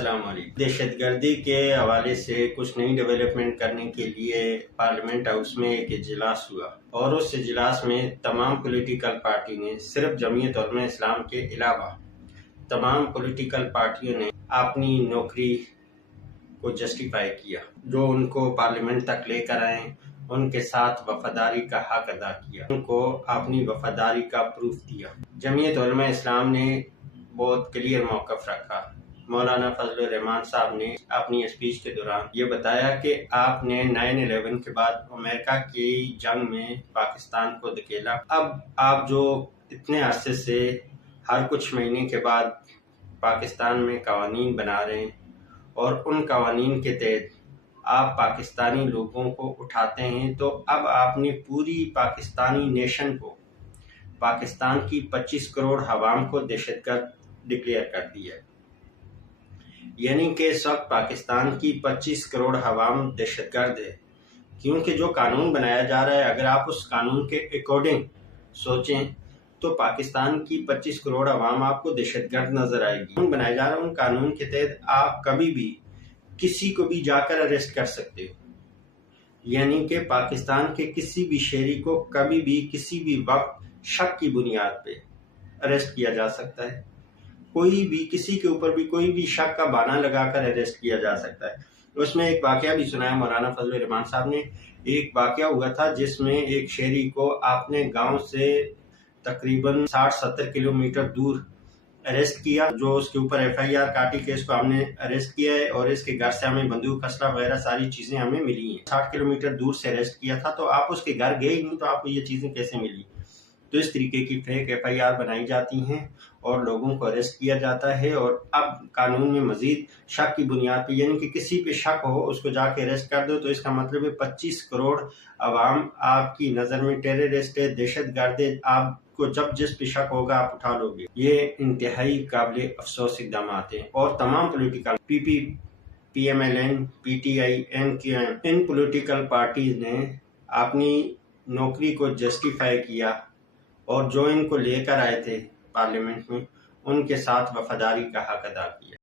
السلام علیکم۔ دہشت گردی کے حوالے سے کچھ نئی ڈیولپمنٹ کرنے کے لیے پارلیمنٹ ہاؤس میں ایک اجلاس ہوا اور اس اجلاس میں تمام پولیٹیکل پارٹی نے، صرف جمعیت علماء اسلام کے علاوہ تمام پولیٹیکل پارٹیوں نے اپنی نوکری کو جسٹیفائی کیا، جو ان کو پارلیمنٹ تک لے کر آئیں، ان کے ساتھ وفاداری کا حق ادا کیا، ان کو اپنی وفاداری کا پروف دیا۔ جمعیت علماء اسلام نے بہت کلیئر موقف رکھا۔ مولانا فضل الرحمان صاحب نے اپنی اسپیچ کے دوران یہ بتایا کہ آپ نے 9/11 کے بعد امریکہ کی جنگ میں پاکستان کو دھکیلا۔ اب آپ جو اتنے عرصے سے ہر کچھ مہینے کے بعد پاکستان میں قوانین بنا رہے ہیں اور ان قوانین کے تحت آپ پاکستانی لوگوں کو اٹھاتے ہیں، تو اب آپ نے پوری پاکستانی نیشن کو، پاکستان کی 25 کروڑ عوام کو دہشت گرد ڈکلیئر کر دیا ہے۔ یعنی کہ اس وقت پاکستان کی 25 کروڑ عوام دہشت گرد ہے، کیونکہ جو قانون بنایا جا رہا ہے، اگر آپ اس قانون کے اکارڈنگ سوچیں تو پاکستان کی 25 کروڑ عوام آپ کو دہشت گرد نظر آئے گی۔ قانون بنایا جا رہا ہے، ان قانون کے تحت آپ کبھی بھی کسی کو بھی جا کر اریسٹ کر سکتے ہو، یعنی کہ پاکستان کے کسی بھی شہری کو کبھی بھی کسی بھی وقت شک کی بنیاد پہ اریسٹ کیا جا سکتا ہے۔ کوئی بھی کسی کے اوپر بھی کوئی بھی شک کا بہانہ لگا کر اریسٹ کیا جا سکتا ہے۔ اس میں ایک واقعہ بھی سنایا مولانا فضل الرحمان صاحب نے۔ ایک واقعہ ہوا تھا جس میں ایک شہری کو اپنے گاؤں سے تقریباً 60-70 کلومیٹر دور اریسٹ کیا، جو اس کے اوپر FIR کاٹی کہ اس کو ہم نے اریسٹ کیا ہے اور اس کے گھر سے ہمیں بندوق اسلحہ وغیرہ ساری چیزیں ہمیں ملی ہیں۔ 60 کلومیٹر دور سے اریسٹ کیا تھا، تو آپ اس کے گھر گئے ہی نہیں، تو آپ کو یہ چیزیں کیسے ملی؟ تو اس طریقے کی فیک FIR بنائی جاتی ہیں اور لوگوں کو اریسٹ کیا جاتا ہے، اور اب قانون میں مزید شک کی بنیاد پہ، یعنی کہ کسی پہ شک ہو اس کو جا کے اریسٹ کر دو، تو اس کا مطلب ہے 25 کروڑ عوام آپ کی نظر میں ٹیررسٹ ہے، دہشت گرد ہے۔ آپ کو جب جس پہ شک ہوگا آپ اٹھا لو گے۔ یہ انتہائی قابل افسوس اقدامات ہیں، اور تمام political PP PMLN PTI NQM in political parties نے اپنی نوکری کو جسٹیفائی کیا اور جو ان کو لے کر آئے تھے پارلیمنٹ میں، ان کے ساتھ وفاداری کا حق ادا کیا۔